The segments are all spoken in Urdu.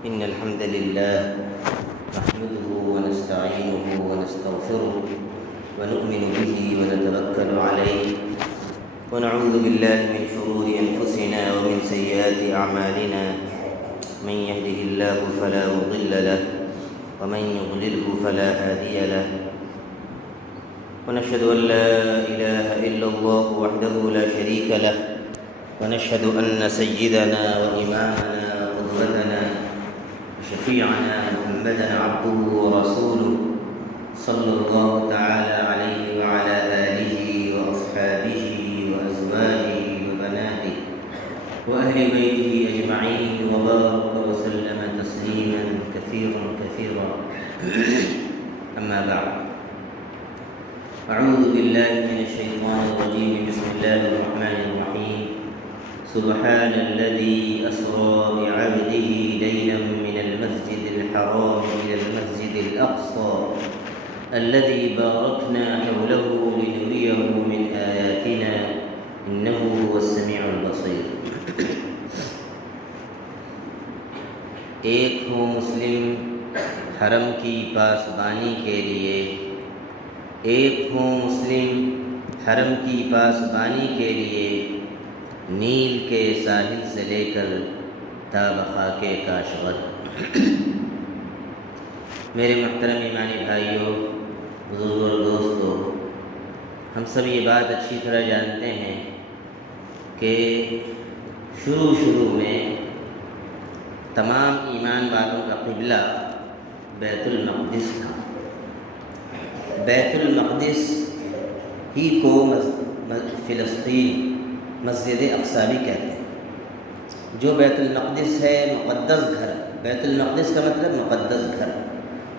إن الحمد لله نحمده ونستعينه ونستغفره ونؤمن به ونتوكل عليه ونعوذ بالله من شرور أنفسنا ومن سيئات أعمالنا من يهده الله فلا مضل له ومن يضلله فلا هادي له ونشهد أن لا إله إلا الله وحده لا شريك له ونشهد أن سيدنا وإمامنا وقدوتنا وشفيعنا محمدا عبده ورسوله صلى الله تعالى عليه وعلى آله وأصحابه وأزواجه وبناته وأهل بيته أجمعين وبارك وسلم تسليما كثيرا كثيرا أما بعد أعوذ بالله من الشيطان الرجيم بسم الله الرحمن الرحيم سبحان الذي أسرى بعبده ليلا من المسجد الحرام إلى المسجد الأقصى الذي باركنا حوله لنريه من آياتنا إنه هو السميع البصير ایک ہو مسلم حرم کی پاسبانی کے لیے، ایک ہو مسلم حرم کی پاسبانی کے لیے، نیل کے ساحل سے لے کر تا بخاک کاشغر۔ میرے محترم ایمانی بھائیوں، بزرگوں اور دوستوں، ہم سب یہ بات اچھی طرح جانتے ہیں کہ شروع میں تمام ایمان والوں کا قبلہ بیت المقدس تھا۔ بیت المقدس ہی کو فلسطین مسجد اقصی بھی کہتے ہیں۔ جو بیت المقدس ہے مقدس گھر، بیت المقدس کا مطلب مقدس گھر،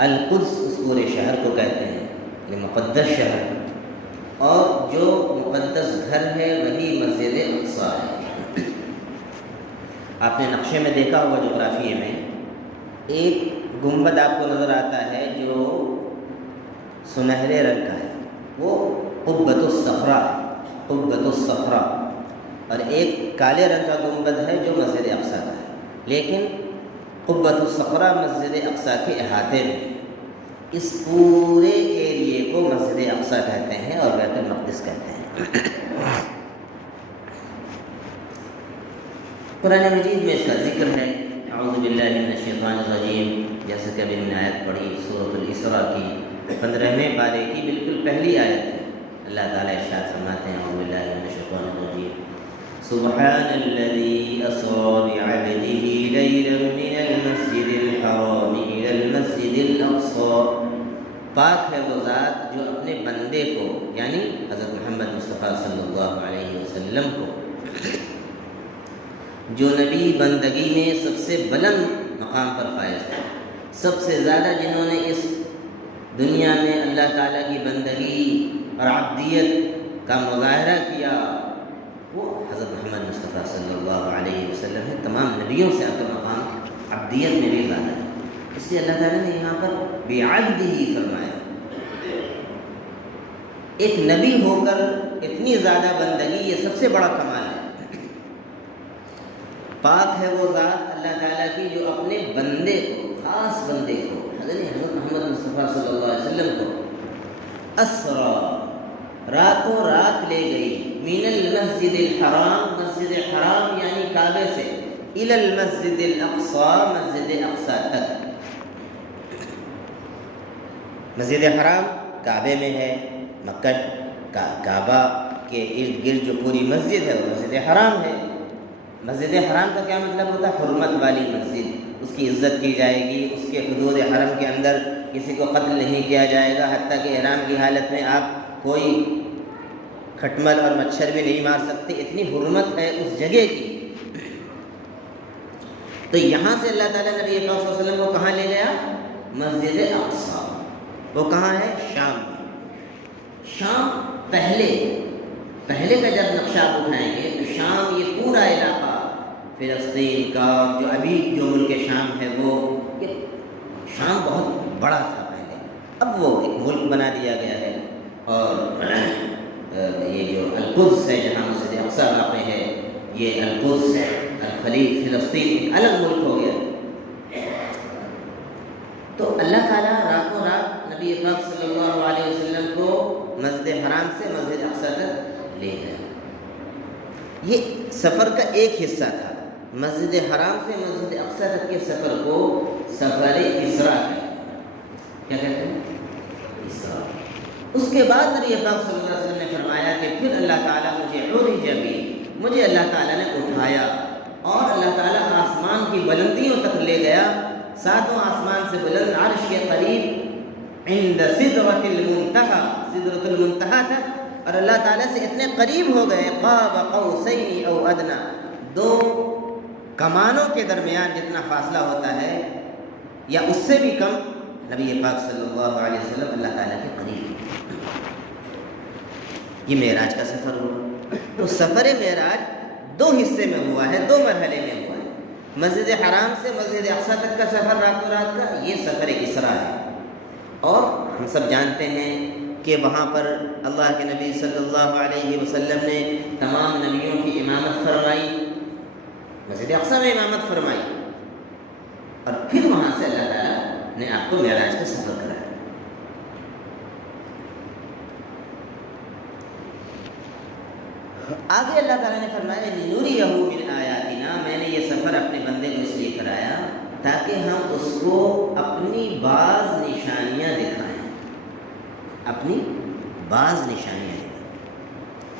القدس اس پورے شہر کو کہتے ہیں، یہ مقدس شہر، اور جو مقدس گھر ہے وہی مسجد اقصی ہے۔ آپ نے نقشے میں دیکھا ہوگا جغرافیے میں ایک گنبد آپ کو نظر آتا ہے جو سنہرے رنگ کا ہے، وہ قبۃ الصخرہ ہے، قبۃ الصخرہ، اور ایک کالے رنگ کا گنبد ہے جو مسجد اقصی کا ہے، لیکن قبۃ الصخرہ مسجد اقصی کے احاطے میں، اس پورے ایریے کو مسجد اقصی کہتے ہیں اور بیت المقدس کہتے ہیں۔ قرآن مجید میں اس کا ذکر ہے، اعوذ باللہ من الشیطان الرجیم، جیسے کہ ابھی ہم نے آیت پڑھی سورۃ الاسراء کی 15ویں پارے کی بالکل پہلی آیت ہے۔ اللہ تعالیٰ ارشاد فرماتے ہیں اعوذ باللہ من الشیطان الرجیم سبحان الذی اسری بعبدہ لیلا من المسجد الحرام الی المسجد الاقصی، پاک ہے وہ ذات جو اپنے بندے کو، یعنی حضرت محمد مصطفیٰ صلی اللہ علیہ وسلم کو، جو نبی بندگی میں سب سے بلند مقام پر فائز تھا، سب سے زیادہ جنہوں نے اس دنیا میں اللہ تعالیٰ کی بندگی اور عبدیت کا مظاہرہ کیا، وہ حضرت محمد مصطفیٰ صلی اللہ علیہ وسلم ہے۔ تمام نبیوں سے آپ کا مقام عبدیت میں بھی زیادہ ہے، اس لیے اللہ تعالیٰ نے یہاں پر بعبدہ فرمایا۔ ایک نبی ہو کر اتنی زیادہ بندگی، یہ سب سے بڑا کمال ہے۔ پاک ہے وہ ذات اللہ تعالیٰ کی جو اپنے بندے کو، خاص بندے کو، حضرت محمد مصطفیٰ صلی اللہ علیہ وسلم کو اسرا، راتوں رات لے گئی، من المسجد الحرام، مسجد حرام یعنی کعبے سے، الی المسجد الاقصی، مسجد اقصی تک۔ مسجد حرام کعبے میں ہے، مکہ کعبہ کے ارد گرد جو پوری مسجد ہے وہ مسجد حرام ہے۔ مسجد حرام کا کیا مطلب ہوتا ہے؟ حرمت والی مسجد، اس کی عزت کی جائے گی، اس کے حدود حرم کے اندر کسی کو قتل نہیں کیا جائے گا، حتیٰ کہ احرام کی حالت میں آپ کوئی کھٹمل اور مچھر بھی نہیں مار سکتے، اتنی حرمت ہے اس جگہ کی۔ تو یہاں سے اللہ تعالیٰ نبی صلی اللہ علیہ وسلم کو کہاں لے گیا؟ مسجد اقصی۔ وہ کہاں ہے؟ شام میں۔ شام پہلے کا جب نقشہ آپ اٹھائیں گے تو شام یہ پورا علاقہ فلسطین کا، جو ابھی جو ملک شام ہے وہ، یہ شام بہت بڑا تھا پہلے، اب وہ ایک ملک بنا دیا گیا ہے، اور یہ جو القدس ہے جہاں مسجد اقصی واقع ہے، یہ القدس الخلیج فلسطین ایک الگ ملک ہو گیا۔ تو اللہ تعالیٰ راتوں رات نبی پاک صلی اللہ علیہ وسلم کو مسجد حرام سے مسجد اقصی تک لے گیا۔ یہ سفر کا ایک حصہ تھا۔ مسجد حرام سے مسجد اقصی تک کے سفر کو سفر اسراء کہتے ہیں۔ کیا کہتے ہیں؟ اسراء۔ اس کے بعد نبی پاک صلی اللہ علیہ وسلم نے فرمایا کہ پھر اللہ تعالیٰ مجھے اللہ تعالیٰ نے اٹھایا اور اللہ تعالیٰ آسمان کی بلندیوں تک لے گیا، ساتوں آسمان سے بلند عرش کے قریب عند سدرۃ المنتہا تھا، اور اللہ تعالیٰ سے اتنے قریب ہو گئے قاب قوسین او ادنی، دو کمانوں کے درمیان جتنا فاصلہ ہوتا ہے یا اس سے بھی کم، نبی پاک صلی اللہ علیہ وسلم اللہ تعالیٰ کے قریب۔ یہ معراج کا سفر ہوا۔ تو سفر معراج دو حصے میں ہوا ہے، دو مرحلے میں ہوا ہے۔ مسجد حرام سے مسجد اقصی تک کا سفر راتوں رات کا، یہ سفر اسراء ہے۔ اور ہم سب جانتے ہیں کہ وہاں پر اللہ کے نبی صلی اللہ علیہ وسلم نے تمام نبیوں کی امامت فرمائی، مسجد اقصی میں امامت فرمائی، اور پھر وہاں سے اللہ تعالیٰ نے آپ کو معراج کا سفر کرایا۔ آگے اللہ تعالیٰ نے فرمایا لِنُرِيَهُ مِنْ آيَاتِنَا، میں نے یہ سفر اپنے بندے کو اس لیے کرایا تاکہ ہم اس کو اپنی بعض نشانیاں دکھائیں، اپنی بعض نشانیاں دکھائیں۔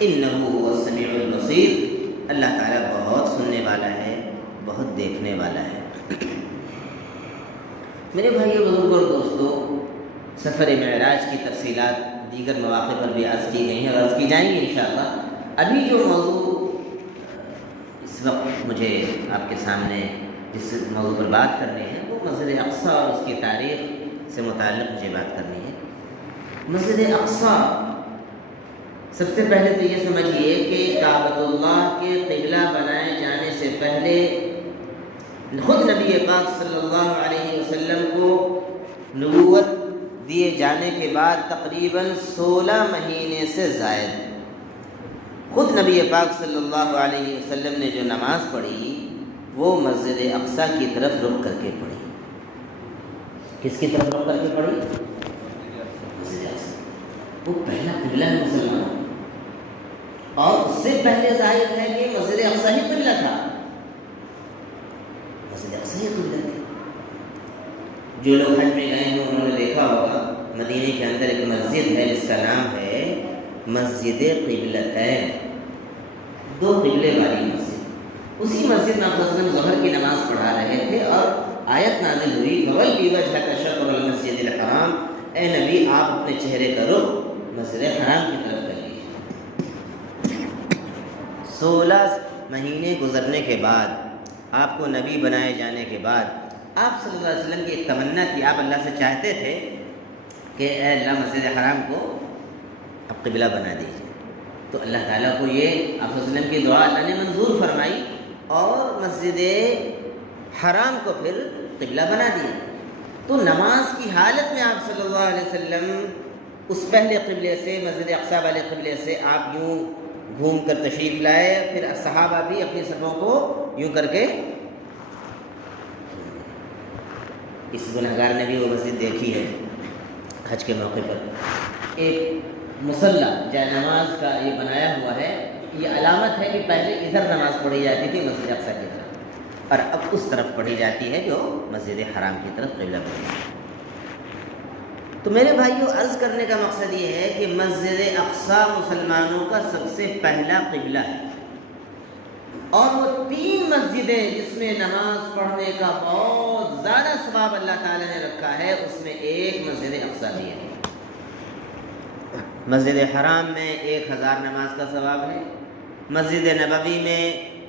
إِنَّهُ هُوَ السَّمِيعُ الْبَصِيرُ، اللہ تعالیٰ بہت سننے والا ہے، بہت دیکھنے والا ہے۔ میرے بھائیو، بزرگوں اور دوستو، سفر معراج کی تفصیلات دیگر مواقع پر بھی عرض کی گئی ہیں اور عرض کی جائیں گی انشاءاللہ۔ ابھی جو موضوع اس وقت مجھے آپ کے سامنے جس موضوع پر بات کرنی ہے وہ مسجد اقصی اور اس کی تاریخ سے متعلق مجھے بات کرنی ہے۔ مسجد اقصی، سب سے پہلے تو یہ سمجھیے کہ کعبۃ اللہ کے قبلہ بنائے جانے سے پہلے خود نبی پاک صلی اللہ علیہ وسلم کو نبوت دیے جانے کے بعد تقریباً 16 مہینے سے زائد خود نبی پاک صلی اللہ علیہ وسلم نے جو نماز پڑھی وہ مسجد اقصی کی طرف رخ کر کے پڑھی۔ کس کی طرف رخ کر کے پڑھی؟ مسجد اقصی۔ وہ پہلا قبلہ ہے مسلمان، اور اس سے پہلے ظاہر ہے کہ مسجد اقصی ہی قبلہ تھا، مسجد اقصی ہی قبلہ تھا۔ جو لوگ حج میں گئے ہیں انہوں نے دیکھا ہوگا مدینے کے اندر ایک مسجد ہے جس کا نام ہے مسجد قبلتین، دو قبلے والی مسجد۔ اسی مسجد میں آپ ظہر کی نماز پڑھا رہے تھے اور آیت نازل ہوئی فَوَلِّ وَجْهَكَ شَطْرَ الْمَسْجِدِ الْحَرَامِ، اے نبی آپ اپنے چہرے کا رخ مسجد حرام کی طرف کر لیجیے۔ 16 مہینے گزرنے کے بعد، آپ کو نبی بنائے جانے کے بعد، آپ صلی اللہ علیہ وسلم کی ایک تمنا تھی، آپ اللہ سے چاہتے تھے کہ اے اللہ مسجد حرام کو اب قبلہ بنا دیجیے۔ تو اللہ تعالیٰ کو یہ آپ صلی اللہ علیہ وسلم کی دعا اللہ نے منظور فرمائی اور مسجد حرام کو پھر قبلہ بنا دیا۔ تو نماز کی حالت میں آپ صلی اللہ علیہ وسلم اس پہلے قبلے سے، مسجد اقصی والے قبلے سے آپ یوں گھوم کر تشریف لائے، پھر صحابہ بھی اپنی صفوں کو یوں کر کے، اس گنہگار نے بھی وہ مسجد دیکھی ہے حج کے موقع پر، ایک مصلی جائے نماز کا یہ بنایا ہوا ہے، یہ علامت ہے کہ پہلے ادھر نماز پڑھی جاتی تھی مسجد اقصی کی طرف، اور اب اس طرف پڑھی جاتی ہے جو مسجد حرام کی طرف قبلہ بنی ہے۔ تو میرے بھائیوں، عرض کرنے کا مقصد یہ ہے کہ مسجد اقصی مسلمانوں کا سب سے پہلا قبلہ ہے، اور وہ 3 مسجدیں جس میں نماز پڑھنے کا بہت زیادہ ثواب اللہ تعالیٰ نے رکھا ہے، اس میں ایک مسجد اقصی بھی ہے۔ مسجد حرام میں 1000 نماز کا ثواب ہے، مسجد نبوی میں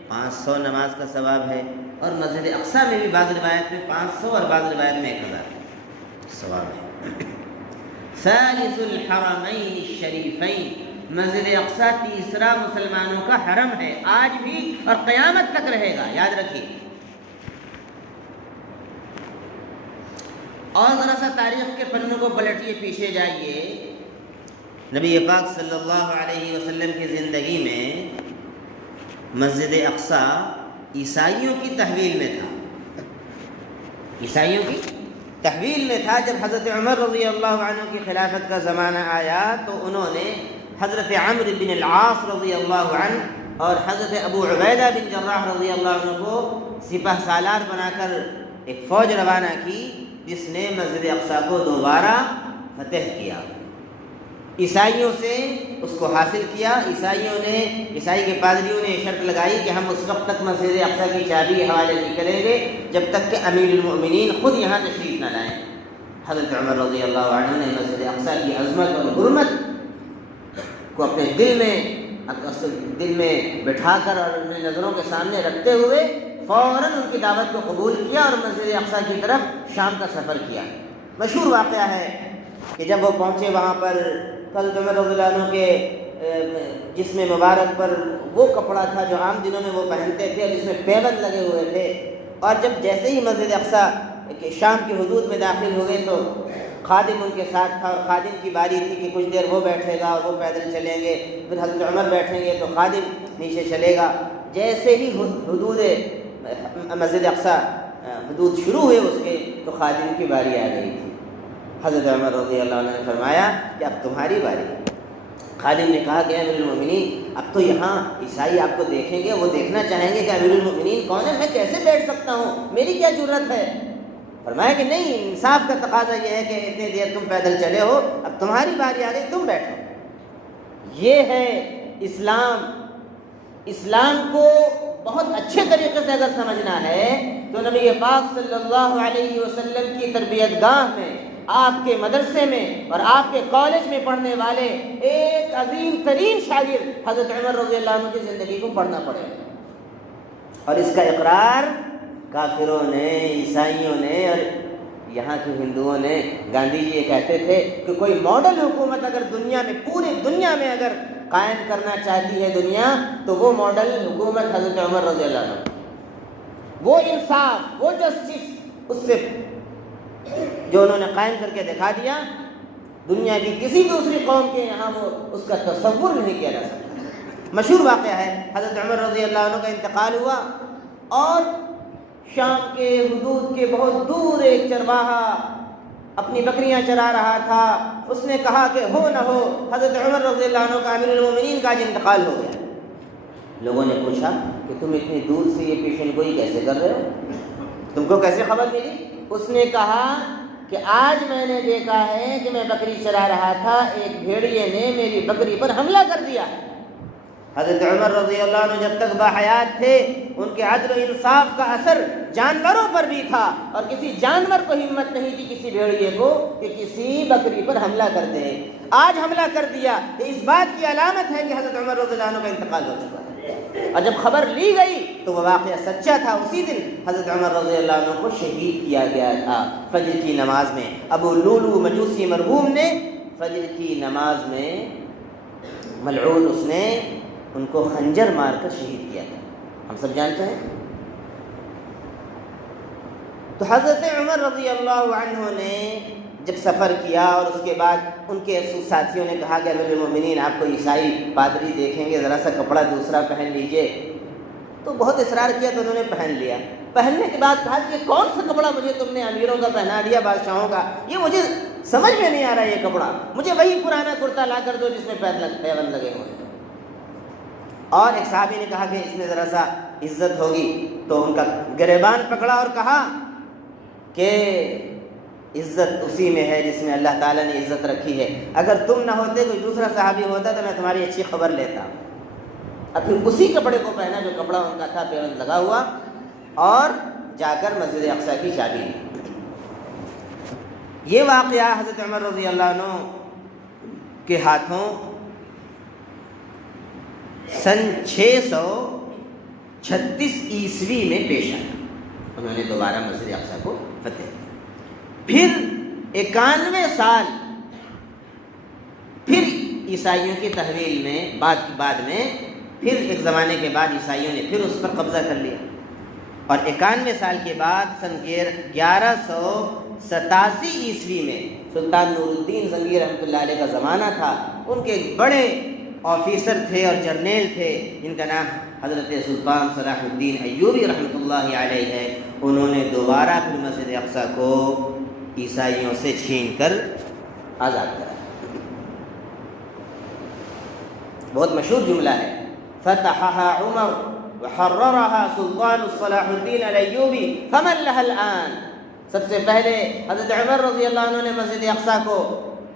500 نماز کا ثواب ہے، اور مسجد اقصی میں بھی بعض روایت میں 500 اور بعض روایت میں 1000 ثواب ہے۔ ثالث الحرمین الشریفین، مسجد اقصی تیسرا مسلمانوں کا حرم ہے، آج بھی اور قیامت تک رہے گا، یاد رکھیے۔ اور ذرا سا تاریخ کے پنوں کو پلٹیے، پیچھے جائیے، نبی پاک صلی اللہ علیہ وسلم کی زندگی میں مسجد اقصی عیسائیوں کی تحویل میں تھا، عیسائیوں کی تحویل میں تھا جب حضرت عمر رضی اللہ عنہ کی خلافت کا زمانہ آیا تو انہوں نے حضرت عمرو بن العاص رضی اللہ عنہ اور حضرت ابو عبیدہ بن جراح رضی اللہ عنہ کو سپہ سالار بنا کر ایک فوج روانہ کی جس نے مسجد اقصیٰ کو دوبارہ فتح کیا، عیسائیوں سے اس کو حاصل کیا۔ عیسائی کے پادریوں نے یہ شرط لگائی کہ ہم اس وقت تک مسجد اقصیٰ کی چابی حوالے نہیں کریں گے جب تک کہ امیر المؤمنین خود یہاں تشریف نہ لائیں۔ حضرت عمر رضی اللہ عنہ نے مسجد اقصیٰ کی عظمت اور حرمت کو اپنے دل میں بٹھا کر اور اپنے نظروں کے سامنے رکھتے ہوئے فوراً ان کی دعوت کو قبول کیا اور مسجد اقصیٰ کی طرف شام کا سفر کیا۔ مشہور واقعہ ہے کہ جب وہ پہنچے وہاں پر حضرت عمر رضی اللہ عنہ کے جسم مبارک پر وہ کپڑا تھا جو عام دنوں میں وہ پہنتے تھے اور جس میں پیبند لگے ہوئے تھے، اور جب جیسے ہی مسجد اقصیٰ کے شام کی حدود میں داخل ہوئے تو خادم ان کے ساتھ تھا، اور خادم کی باری تھی کہ کچھ دیر وہ بیٹھے گا اور وہ پیدل چلیں گے، پھر حضرت عمر بیٹھیں گے تو خادم نیچے چلے گا۔ جیسے ہی حدود مسجد اقصیٰ حدود شروع ہوئے اس کے تو خادم کی باری آ گئی تھی۔ حضرت عمر رضی اللہ عنہ نے فرمایا کہ اب تمہاری باری۔ خادم نے کہا کہ امیر المؤمنین اب تو یہاں عیسائی آپ کو دیکھیں گے، وہ دیکھنا چاہیں گے کہ امیر المؤمنین کون ہے، میں کیسے بیٹھ سکتا ہوں، میری کیا جرت ہے۔ فرمایا کہ نہیں، انصاف کا تقاضا یہ ہے کہ اتنی دیر تم پیدل چلے ہو، اب تمہاری باری آ گئی، تم بیٹھو۔ یہ ہے اسلام۔ اسلام کو بہت اچھے طریقے سے اگر سمجھنا ہے تو نبی پاک صلی اللہ علیہ وسلم کی تربیت گاہ میں، آپ کے مدرسے میں اور آپ کے کالج میں پڑھنے والے ایک عظیم ترین شاگرد حضرت عمر رضی اللہ عنہ کی زندگی کو پڑھنا پڑے گا، اور اس کا اقرار کافروں نے، عیسائیوں نے اور یہاں کے ہندوؤں نے۔ گاندھی جی یہ کہتے تھے کہ کوئی ماڈل حکومت اگر دنیا میں، پوری دنیا میں اگر قائم کرنا چاہتی ہے دنیا، تو وہ ماڈل حکومت حضرت عمر رضی اللہ عنہ، وہ انصاف، وہ جسٹس، اس سے جو انہوں نے قائم کر کے دکھا دیا، دنیا کی کسی دوسری قوم کے یہاں وہ اس کا تصور نہیں کیا جا سکتا۔ مشہور واقعہ ہے، حضرت عمر رضی اللہ عنہ کا انتقال ہوا اور شام کے حدود کے بہت دور ایک چرواہا اپنی بکریاں چرا رہا تھا۔ اس نے کہا کہ ہو نہ ہو حضرت عمر رضی اللہ عنہ کا، امیر المومنین کا آج انتقال ہو گیا۔ لوگوں نے پوچھا کہ تم اتنی دور سے یہ پیشن گوئی کیسے کر رہے ہو، تم کو کیسے خبر ملی؟ اس نے کہا کہ آج میں نے دیکھا ہے کہ میں بکری چرا رہا تھا، ایک بھیڑیے نے میری بکری پر حملہ کر دیا۔ حضرت عمر رضی اللہ عنہ جب تک باحیات تھے ان کے عدل و انصاف کا اثر جانوروں پر بھی تھا، اور کسی جانور کو ہمت نہیں تھی کسی بھیڑیے کو کہ کسی بکری پر حملہ کر دے۔ آج حملہ کر دیا، یہ اس بات کی علامت ہے کہ حضرت عمر رضی اللہ عنہ کا انتقال ہو چکا ہے۔ اور جب خبر لی گئی تو وہ واقعہ سچا تھا۔ اسی دن حضرت عمر رضی اللہ عنہ کو شہید کیا گیا تھا فجر کی نماز میں۔ ابو لولو مجوسی مرحوم نے فجر کی نماز میں، ملعون، اس نے ان کو خنجر مار کر شہید کیا تھا، ہم سب جانتے ہیں۔ تو حضرت عمر رضی اللہ عنہ نے جب سفر کیا اور اس کے بعد ان کے ساتھیوں نے کہا کہ امیر المومنین آپ کو عیسائی پادری دیکھیں گے، ذرا سا کپڑا دوسرا پہن لیجئے، تو بہت اصرار کیا تو انہوں نے پہن لیا۔ پہننے کے بعد کہا کہ کون سا کپڑا مجھے تم نے امیروں کا پہنا دیا، بادشاہوں کا، یہ مجھے سمجھ میں نہیں آ رہا، یہ کپڑا مجھے وہی پرانا کرتا لا کر دو جس میں پیبند لگے ہوئے ہیں۔ اور ایک صحابی نے کہا کہ اس میں ذرا سا عزت ہوگی، تو ان کا گریبان پکڑا اور کہا کہ عزت اسی میں ہے جس میں اللہ تعالیٰ نے عزت رکھی ہے، اگر تم نہ ہوتے کوئی دوسرا صحابی ہوتا تو میں تمہاری اچھی خبر لیتا۔ اب پھر اسی کپڑے کو پہنا جو کپڑا ان کا تھا پیبند لگا ہوا، اور جا کر مسجد اقصیٰ کی چابی لی۔ یہ واقعہ حضرت عمر رضی اللہ عنہ کے ہاتھوں سن 636 عیسوی میں پیش آیا، انہوں نے دوبارہ مسجد اقصیٰ کو فتح کیا۔ پھر 91 سال پھر عیسائیوں کی تحویل میں بعد میں پھر ایک زمانے کے بعد عیسائیوں نے پھر اس پر قبضہ کر لیا، اور 91 سال کے بعد سن 1187 عیسوی میں سلطان نور الدین زنگی رحمۃ اللہ علیہ کا زمانہ تھا، ان کے بڑے آفیسر تھے اور جرنیل تھے جن کا نام حضرت سلطان صلاح الدین ایوبی رحمۃ اللہ علیہ ہے، انہوں نے دوبارہ پھر مسجد اقصیٰ کو عیسائیوں سے چھین کر آزاد کرایا۔ بہت مشہور جملہ ہے، فتحها عمر وحررها سلطان صلاح الدین الایوبی فمن لها الآن۔ سب سے پہلے حضرت عمر رضی اللہ عنہ نے مسجد اقصیٰ کو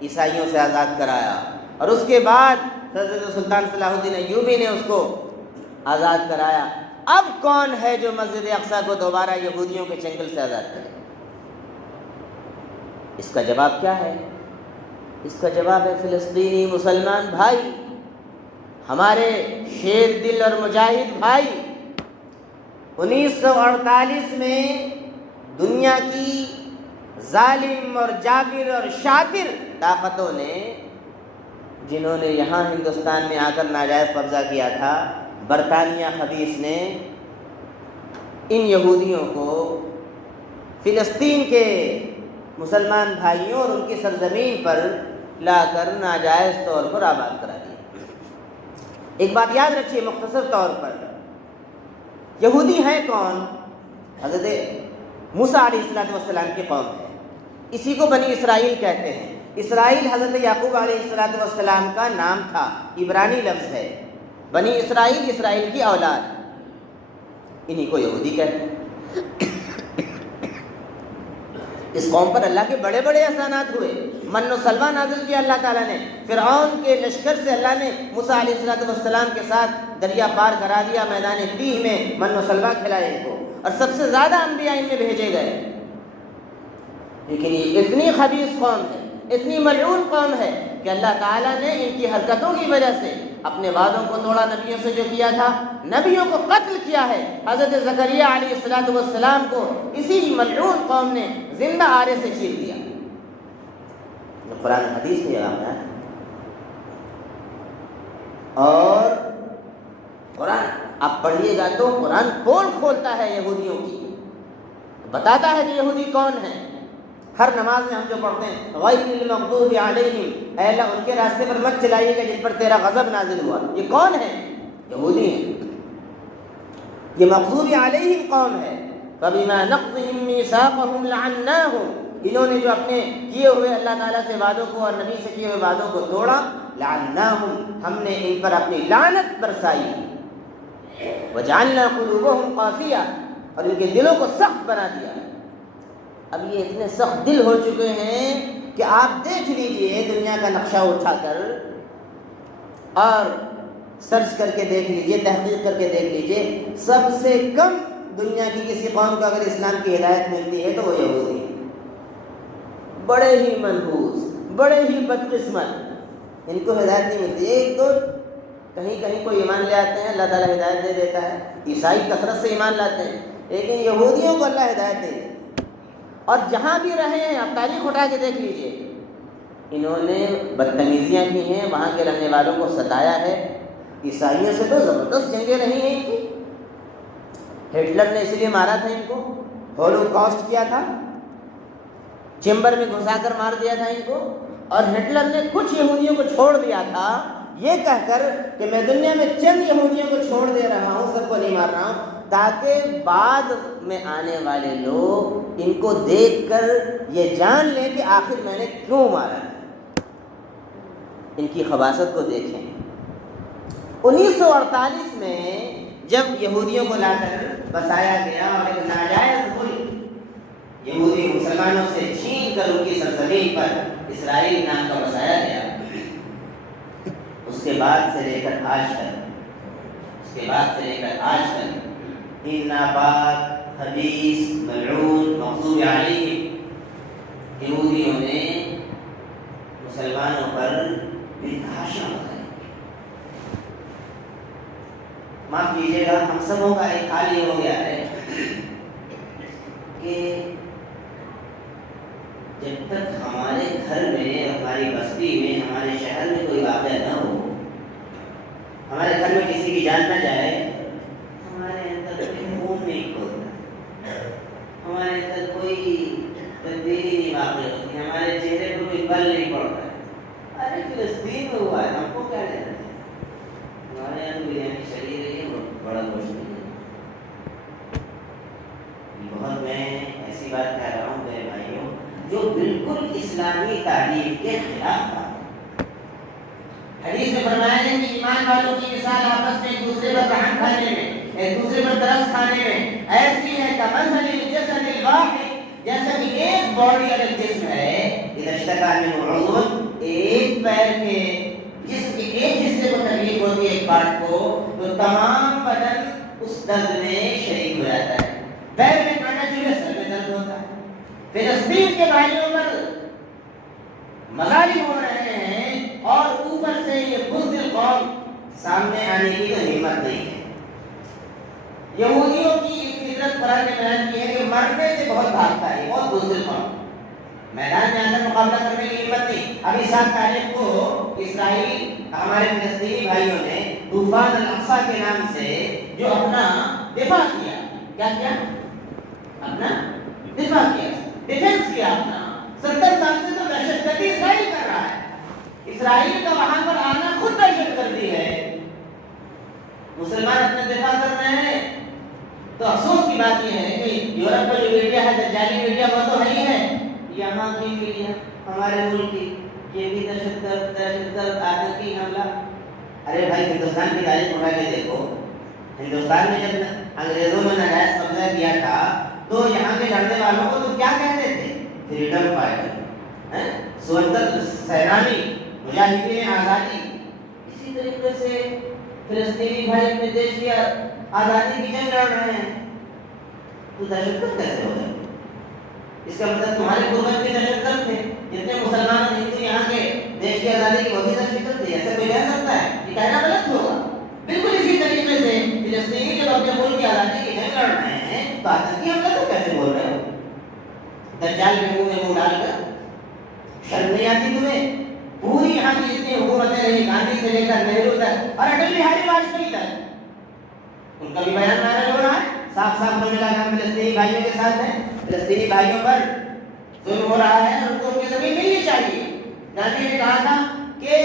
عیسائیوں سے آزاد کرایا، اور اس کے بعد حضرت سلطان صلاح الدین ایوبی نے اس کو آزاد کرایا۔ اب کون ہے جو مسجد اقصیٰ کو دوبارہ یہودیوں کے چنگل سے آزاد کرے؟ اس کا جواب کیا ہے؟ اس کا جواب ہے فلسطینی مسلمان بھائی، ہمارے شیر دل اور مجاہد بھائی۔ 1948 میں دنیا کی ظالم اور جابر اور شاطر طاقتوں نے، جنہوں نے یہاں ہندوستان میں آ کر ناجائز قبضہ کیا تھا، برطانیہ خبیث نے ان یہودیوں کو فلسطین کے مسلمان بھائیوں اور ان کی سرزمین پر لا کر ناجائز طور پر آباد کرا دیا۔ ایک بات یاد رکھیے مختصر طور پر، یہودی ہیں کون؟ حضرت موسیٰ علیہ السلام کی قوم ہے، اسی کو بنی اسرائیل کہتے ہیں۔ اسرائیل حضرت یعقوب علیہ السلام کا نام تھا، عبرانی لفظ ہے۔ بنی اسرائیل، اسرائیل کی اولاد، انہی کو یہودی کہتے ہیں۔ اس قوم پر اللہ کے بڑے بڑے احسانات ہوئے، من و سلوہ نازل کیا اللہ تعالیٰ نے۔ فرعون کے لشکر سے اللہ نے موسیٰ علیہ السلام کے ساتھ دریا پار کرا دیا، میدان تیہ میں من و سلوہ کھلائے ان کو، اور سب سے زیادہ انبیاء ان میں بھیجے گئے۔ لیکن یہ اتنی خبیث قوم ہے، اتنی ملعون قوم ہے کہ اللہ تعالیٰ نے ان کی حرکتوں کی وجہ سے اپنے وعدوں کو توڑا، نبیوں سے جو کیا تھا، نبیوں کو قتل کیا ہے۔ حضرت زکریہ علیہ السلام کو اسی ملعون قوم نے زندہ آرے سے چیر دیا۔ قرآن حدیث میں یہ واقعات، اور قرآن آپ پڑھیے گا تو قرآن پول کھولتا ہے یہودیوں کی، بتاتا ہے کہ یہودی کون ہے۔ ہر نماز میں ہم جو پڑھتے ہیں غیر المغضوب علیہم، اے اللہ ان کے راستے پر مت چلائیے گا جن پر تیرا غضب نازل ہوا، یہ کون ہے؟ یہودی ہیں، یہ مغضوب علیہم قوم ہے۔ فبما نقضهم میثاقهم لعناهم، انہوں نے جو اپنے کیے ہوئے اللہ تعالیٰ سے وعدوں کو اور نبی سے کیے ہوئے وعدوں کو توڑا، لعناهم، ہم نے ان پر اپنی لعنت برسائی، وجعلنا قلوبهم قاسیہ، اور ان کے دلوں کو سخت بنا دیا۔ اب یہ اتنے سخت دل ہو چکے ہیں کہ آپ دیکھ لیجئے دنیا کا نقشہ اٹھا کر اور سرچ کر کے دیکھ لیجئے، تحقیق کر کے دیکھ لیجئے، سب سے کم دنیا کی کسی قوم کو اگر اسلام کی ہدایت ملتی ہے تو وہ یہودی ہیں۔ بڑے ہی منحوس، بڑے ہی بدقسمت، ان کو ہدایت نہیں ملتی۔ ایک تو کہیں کوئی ایمان لے آتے ہیں، اللہ تعالیٰ ہدایت دے دیتا ہے، عیسائی کثرت سے ایمان لاتے ہیں، لیکن یہودیوں کو اللہ ہدایت دے دیتا ہے۔ اور جہاں بھی رہے ہیں، آپ تاریخ اٹھا کے دیکھ لیجئے، انہوں نے بدتمیزیاں کی ہیں، وہاں کے رہنے والوں کو ستایا ہے۔ عیسائیوں سے تو زبردست جنگیں رہی ہیں ان کی۔ ہٹلر نے اس لیے مارا تھا ان کو، ہولوکاسٹ کیا تھا، چیمبر میں گھسا کر مار دیا تھا ان کو، اور ہٹلر نے کچھ یہودیوں کو چھوڑ دیا تھا یہ کہہ کر کہ میں دنیا میں چند یہودیوں کو چھوڑ دے رہا ہوں، سب کو نہیں مار رہا ہوں، تاکہ بعد میں آنے والے لوگ ان کو دیکھ کر یہ جان لیں کہ آخر میں نے کیوں مارا تھا۔ ان کی خباثت کو دیکھیں۔ 1948 میں جب یہودیوں کو لا کر بسایا گیا اور ایک ناجائز ملک یہودی مسلمانوں سے چھین کر ان کی سرزمین پر اسرائیل نام کا بسایا گیا، اس کے بعد سے لے کر آج تک ان ناپاک، خبیث، ملعون، مغضوب علیہم یہودیوں نے مسلمانوں پر انتہاشا مچائی۔ معاف کیجیے گا، ہم سبوں کا ایک حال یہ ہو گیا ہے کہ جب تک ہمارے گھر میں، ہماری بستی میں، ہمارے شہر میں کوئی واقعہ نہ ہو، ہمارے گھر میں کسی کی جان نہ جائے، ہمارے اندر کوئی خون نہیں کھولتا، ہمارے اندر کوئی تبدیلی نہیں واقع ہوتی، ہمارے چہرے پر کوئی بل نہیں پڑتا ہے۔ ارے فلسطین میں ہوا ہے، ہم کو کیا لینا ہے؟ ہمارے یہاں بریانی شریر ہے، بڑا گوشت نہیں ہے۔ بہت میں ایسی بات کہہ رہا ہوں میرے بھائیوں، جو بالکل اسلامی تعلیم کے خلاف بات ہے۔ حدیث میں فرمایا ہے کہ ایمان والوں کی مثال آپس میں ایک دوسرے پر رحم کھانے میں، ایک دوسرے پر ترس کھانے میں ایسی ہے کمثل الجسد الواحد، جیسا کہ ایک باڈی اور ایک جسم ہے، اذا اشتکا منہ عضو، ایک پیر کے جسم کے ایک حصے کو تکلیف ہوتی ہے ایک پارٹ کو، تو تمام بدن اس درد میں شریک ہو جاتا ہے۔ پیر میں کانٹا چبھے سر میں درد ہوتا ہے۔ فلسطین کے بھائیوں پر مظالم ہو رہے ہیں اور اوپر سے یہ بزدل قوم سامنے آنے کی تو ہمت نہیں ہے۔ یہودیوں کی فطرت قرآن نے بیان کی ہے کہ مرنے سے بہت بھاگتا ہے، بہت بزدل قوم، میدان میں اندر مقابلہ کرنے کی ہمت نہیں۔ ابھی 7 تاریخ کو اسرائیل ہمارے فلسطینی بھائیوں نے طوفان الاقصی کے نام سے جو اپنا دفاع کیا، کیا کیا؟ اپنا دفاع کیا، ڈیفنس کیا اپنا۔ 70 سال سے تو دہشت گردی اسرائیل کر رہا ہے، اسرائیل کا وہاں پر آنا خود دہشت گردی ہے۔ مسلمان اپنا دفاع کر رہے ہیں تو افسوس کی بات یہ ہے کہ یورپ کا جو میڈیا ہے، دجالی میڈیا، وہ تو ہے ہی ہے، یہاں کی میڈیا ہمارے ملک کی یہ بھی دہشت گرد آتنکی حملہ۔ ارے بھائی ہندوستان کی تاریخ اٹھا کے دیکھو، ہندوستان میں جب انگریزوں نے ناجائز قبضہ کیا تھا تو یہاں کے لڑنے والوں کو تو کیا کہتے تھے؟ فریڈم فائٹر، سوتنتر سینانی، مجاہدین آزادی۔ اسی طریقے سے فلسطینی بھائی اپنے دیش کی آزادی کی جنگ لڑ رہے ہیں، تو دہشت گرد کیسے ہو گئے؟ اس کا مطلب تمہارے پوروج بھی دہشت گرد تھے، جتنے مسلمان اور ہندو یہاں کے دیش کی آزادی کی وہی دہشت گرد تھے۔ ایسا کوئی کہہ سکتا ہے؟ یہ کہنا غلط ہوگا۔ بالکل اسی طریقے سے فلسطینی جب اپنے ملک کی آزادی کی جنگ لڑ رہے ہیں تو آتنکی حملہ تو کیسے بول رہے ہو؟ دجال کے منہ میں منہ ڈال کر شرم نہیں آتی تمہیں؟ پوری یہاں کی جتنی حکومتیں رہی، گاندھی سے لے کر نہرو تک اور اٹل بہاری واجپئی تک، ان کا بھی بیان نازل ہو رہا ہے، صاف صاف بولنے لگا ہم فلسطینی بھائیوں کے ساتھ ہیں، فلسطینی بھائیوں پر ظلم ہو رہا ہے اور ان کو ان کی زمین ملنی چاہیے۔ گاندھی نے کہا تھا کہ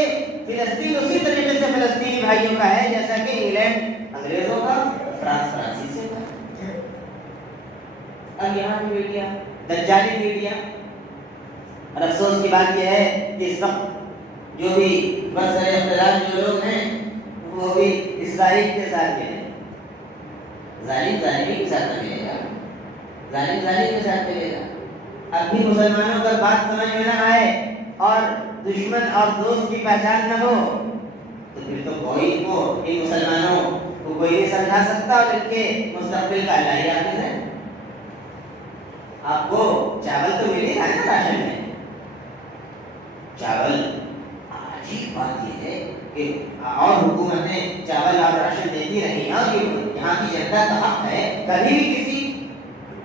فلسطین اسی طریقے سے فلسطینی بھائیوں کا ہے جیسا کہ انگلینڈ انگریزوں کا، فرانس فرانسیسیوں کا۔ اب یہاں کی میڈیا دجالی میڈیا، اور افسوس کی بات یہ ہے کہ اس وقت جو بھی برسر اختلاف جو لوگ ہیں وہ بھی اسرائیل کے ساتھ ہیں۔ ظالم ظالمی کے ساتھ ملے گا، ظالم ظالم کے ساتھ ملے گا۔ اب بھی مسلمانوں کا بات سمجھ میں نہ آئے اور دشمن اور دوست کی پہچان نہ ہو تو پھر تو کوئی کو ان مسلمانوں کو کوئی نہیں سمجھا سکتا اور ان کے مستقبل کا اللہ ہی حافظ ہے۔ آپ کو چاول تو مل ہی رہا ہے نا راشن میں، چاول۔ عجیب بات یہ ہے کہ اور حکومتیں چاول اور راشن دیتی رہی اور یہاں کی جنتا کا حق ہے۔ کبھی بھی کسی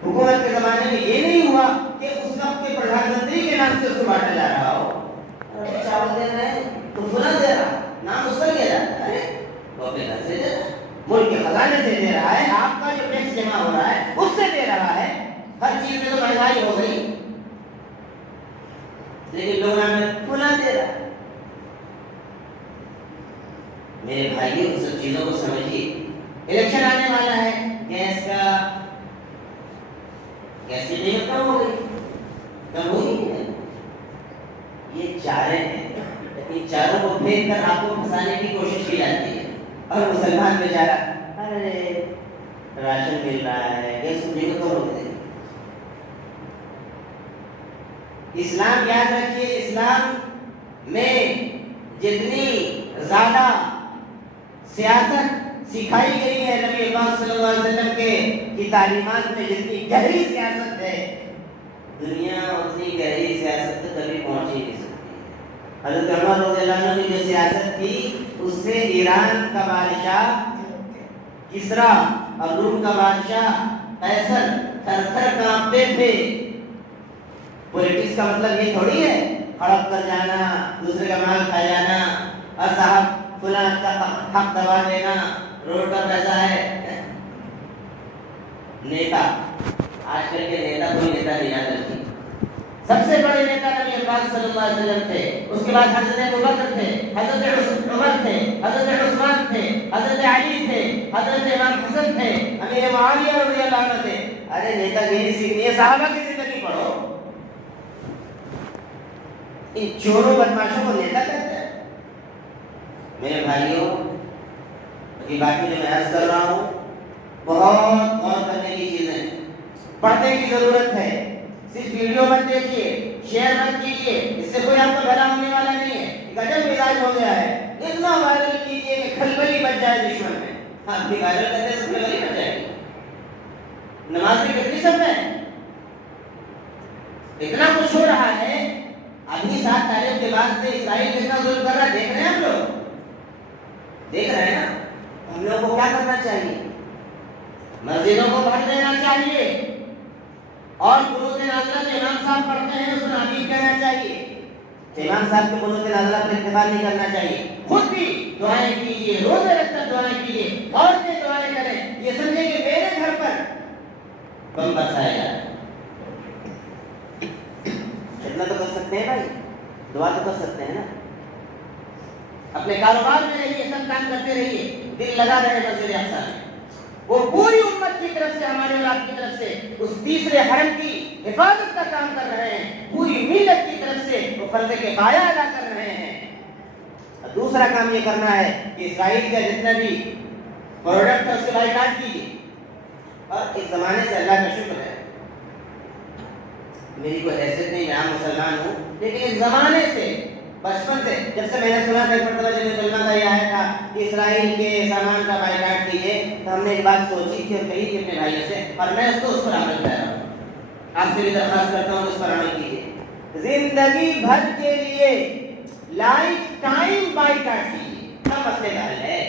حکومت کے زمانے میں یہ نہیں ہوا کہ اس وقت کے پردھان منتری کے نام سے اس کو بانٹا جا رہا ہو، چاول دے رہے ہیں تو فلاں دے رہا، نام اس کا لیا جاتا ہے، وہ اپنے گھر سے دے رہا ہے، ملک کے خزانے سے دے رہا ہے، آپ کا جو ٹیکس جمع ہو رہا ہے اس سے دے رہا ہے۔ ہر چیز میں تو مہنگائی ہو گئی، لیکن لوگ فلاں دے رہا ہے۔ میرے بھائیوں ان سب چیزوں کو سمجھیے۔ الیکشن آنے والا ہے، گیس کی قیمت کم ہو گئی، کم ہوئی ہے۔ یہ چارے ہیں، ان چاروں کو پھینک کر آپ کو پھنسانے کی کوشش کی جاتی ہے، اور مسلمان بیچارہ ارے راشن مل رہا ہے، گیس کی قیمت کم ہو گئی۔ اسلام یاد رکھیے، اسلام میں جتنی زیادہ سیاست سکھائی گئی ہے نبی پاک صلی اللہ علیہ وسلم کی تعلیمات میں، جتنی گہری سیاست ہے دنیا اتنی گہری سیاست تو کبھی پہنچ ہی نہیں سکتی۔ حضرت عمر رضی اللہ عنہ کی جو سیاست تھی اس سے ایران کا بادشاہ کسریٰ اور روم کا بادشاہ قیصر تھر تھر کانپتے تھے۔ پولیٹکس کا مطلب یہ تھوڑی ہے ہڑپ کر جانا، دوسرے کا مال کھا جانا، اور صاحب فلاں کا حق دبا دینا، روڈ کا پیسہ ہے۔ نیتا، آج کل کے نیتا کوئی نیتا نہیں یاد رکھتی۔ سب سے بڑے نیتا نبی پاک صلی اللہ علیہ وسلم تھے، اس کے بعد حضرت ابوبکر تھے، حضرت عمر تھے، حضرت عثمان تھے، حضرت علی تھے، حضرت امام حسن تھے، امیر معاویہ رضی اللہ عنہ تھے۔ ارے نیتا گیری سیکھنی ہے، صحابہ کی زندگی پڑھو۔ ان چوروں بدماشوں کو نیتا کرتا ہے؟ میرے بھائیوں، یہ باتیں جو میں عرض کر رہا ہوں بہت غور کرنے کی چیزیں، پڑھنے کی ضرورت ہے۔ صرف ویڈیو مت دیکھیے، شیئر مت کیجیے، اس سے کوئی آپ کو بھلا ہونے والا نہیں ہے۔ ایک عجب مزاج ہو گیا ہے، اتنا وائرل کیجیے کہ کھلبلی بچ جائے دشمن میں۔ ہاں بھی وائرل کرنے سے کھلبلی بچ جائے گی۔ نماز میں کتنی سب ہے، اتنا کچھ ہو رہا ہے۔ آدمی 7 تاریخ کے بعد سے اسرائیل کتنا ظلم کر رہا ہے، دیکھ رہے ہیں ہم لوگ، دیکھ رہے ہیں نا۔ ہم لوگوں کو کیا کرنا چاہیے؟ مسجدوں کو بھر دینا چاہیے، اور قنوت نازلہ جو امام صاحب پڑھتے ہیں اس میں آمین کہنا چاہیے۔ امام صاحب کے قنوت نازلہ پر اتفاق نہیں کرنا چاہیے۔ خود بھی دعائیں کیجیے، روزے رکھ کر دعائیں کیجیے، عورتیں دعائیں کریں، یہ سمجھیں کہ میرے گھر پر بم برسائے گا۔ اتنا تو کر سکتے ہیں بھائی، دعا تو کر سکتے ہیں نا۔ اپنے کاروبار میں رہیے، سب کام کرتے رہیے، دل لگا رہے مسجد اقصی میں۔ وہ پوری امت کی طرف سے، ہمارے اور آپ کی طرف سے اس تیسرے حرم کی حفاظت کا کام کر رہے ہیں، پوری ملت کی طرف سے وہ فرض کفایہ ادا کر رہے ہیں۔ اور دوسرا کام یہ کرنا ہے کہ اسرائیل کا جتنا بھی پروڈکٹ ہے اس کے بائیکاٹ کیجیے۔ اور اس زمانے سے اللہ کا شکر ہے، میری کوئی حیثیت نہیں، میں عام مسلمان ہوں، لیکن اس زمانے سے، بچپن سے جب سے میں نے سنا تھا ایک مرتبہ جب مسلمان کا یہ آیا تھا کہ اسرائیل کے سامان کا بائیکاٹ کیجیے، تو ہم نے ایک بات سوچی تھی اور کہی تھی اپنے بھائیوں سے، اور میں اس پر عمل کر رہا ہوں۔ آپ سے بھی درخواست کرتا ہوں اس پر عمل کیجیے۔ زندگی بھر کے لیے لائف ٹائم بائیکاٹ کیجیے، کیا مسئلے کا حل ہے؟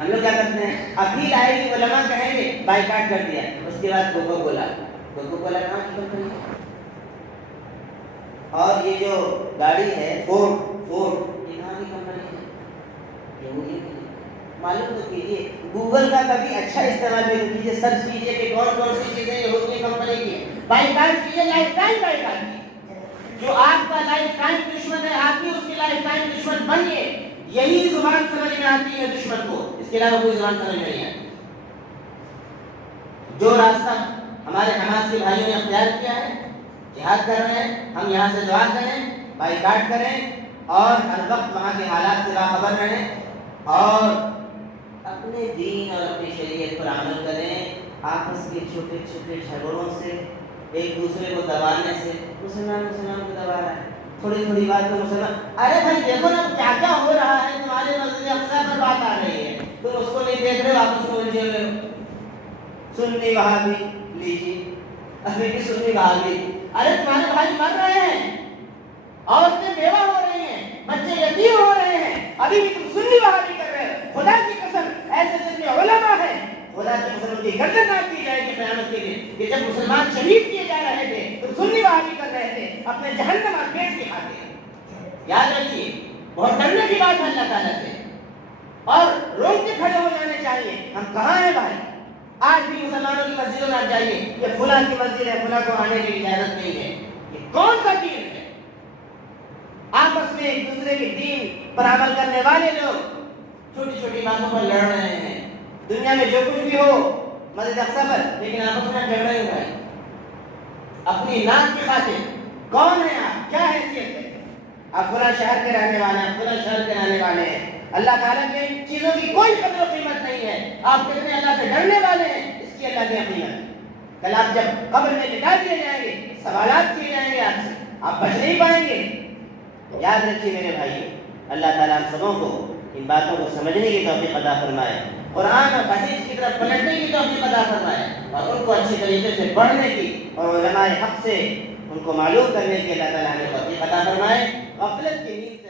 ہم لوگ کیا کرتے ہیں، ابھی آئے گی علماء کہیں گے بائیکاٹ کر دیا، اس کے بعد کوکو کولا کہاں کی کمپنی ہے؟ اور یہ جو گاڑی ہے فورڈ، یہ کہاں کی کمپنی ہے؟ یہ وہی معلوم تو کیجیے۔ گوگل کا کبھی اچھا استعمال بھی کیجیے، سرچ کیجیے کہ کون کون سی چیزیں یہودی کمپنی کی ہیں۔ بائیکاٹ کیجیے، لائف ٹائم بائیکاٹ کیجیے۔ جو آپ کا لائف ٹائم دشمن ہے، آپ بھی اس کی لائف ٹائم دشمن بنیے۔ یہی زبان سمجھ میں آتی ہے دشمن کو، اس کے علاوہ کوئی زبان سمجھ میں نہیں آتی۔ جو راستہ ہمارے حماس کے بھائیوں نے اختیار کیا ہے، جہاد کر رہے ہیں، ہم یہاں سے دعا کریں، بائیکاٹ کریں، اور ہر وقت وہاں کے حالات سے باخبر رہیں، اور اپنے دین اور اپنی شریعت پر عمل کریں۔ آپس کے چھوٹے چھوٹے جھگڑوں سے، ایک دوسرے کو دبانے سے، مسلمان کو دبا رہا ہے، تھوڑی تھوڑی بات کو مسلمان، ارے بھائی دیکھو نا کیا کیا ہو رہا ہے، تمہارے مسجد اقصی پر بات آ رہی ہے، تم اس کو نہیں دیکھ رہے، واپس کو الجھے ہوئے ہو۔ سنی وہابی لیجیے، ابھی بھی سنی وہابی، ارے تمہارے بھائی مر رہے ہیں، عورتیں بیوہ ہو رہی ہیں، بچے یتیم ہو رہے ہیں، ابھی بھی تم سنی وہابی کر رہے ہو۔ خدا کی قسم ایسے جتنے علماء ہیں، خدا کی قسم ان کی گردن کاٹ دی جائے گی قیامت کے دن کہ جب مسلمان شہید کیے جا رہے تھے تم سنی وہابی کر رہے تھے، اپنے جہنم اور پیٹ کی خاطر۔ یاد رکھیے، بہت ڈرنے کی بات ہے اللہ تعالیٰ سے، اور روک کے کھڑے ہو جانے چاہیے۔ ہم کہاں ہیں بھائی؟ آج بھی مسلمانوں کی مسجدوں میں جائیے، یہ فلاں کی مسجد ہے، فلاں کو آنے کی اجازت نہیں ہے۔ یہ کون سا دین ہے؟ آپس میں ایک دوسرے کے دین پر عمل کرنے والے لوگ چھوٹی چھوٹی باتوں پر لڑ رہے ہیں۔ دنیا میں جو کچھ بھی ہو مسجد اقصی پر، لیکن آپس میں جھگڑے ہو رہے ہیں اپنی نام کی خاطر۔ کون ہے آپ؟ کیا حیثیت ہے؟ آپ فلاں شہر کے رہنے والے ہیں، فلاں شہر کے رہنے والے ہیں۔ اللہ تعالیٰ کے ان چیزوں کی کوئی قدر و قیمت نہیں ہے۔ آپ کتنے اللہ سے ڈرنے والے ہیں، اس کی اللہ کی قیمت ہے۔ کل آپ جب قبر میں لٹا دیے جائیں گے، سوالات کیے جائیں گے آپ سے، آپ بچ نہیں پائیں گے۔ یاد رکھیے میرے بھائی، اللہ تعالیٰ ہم سبوں کو ان باتوں کو سمجھنے کی توفیق عطا فرمائے، قرآن اور حدیث کی طرف پلٹنے کی توفیق عطا فرمائے، اور ان کو اچھی طریقے سے پڑھنے کی اور علماء حق سے ان کو معلوم کرنے کی اللہ تعالیٰ نے توفیق عطا فرمائے۔ غفلت کی نیند سے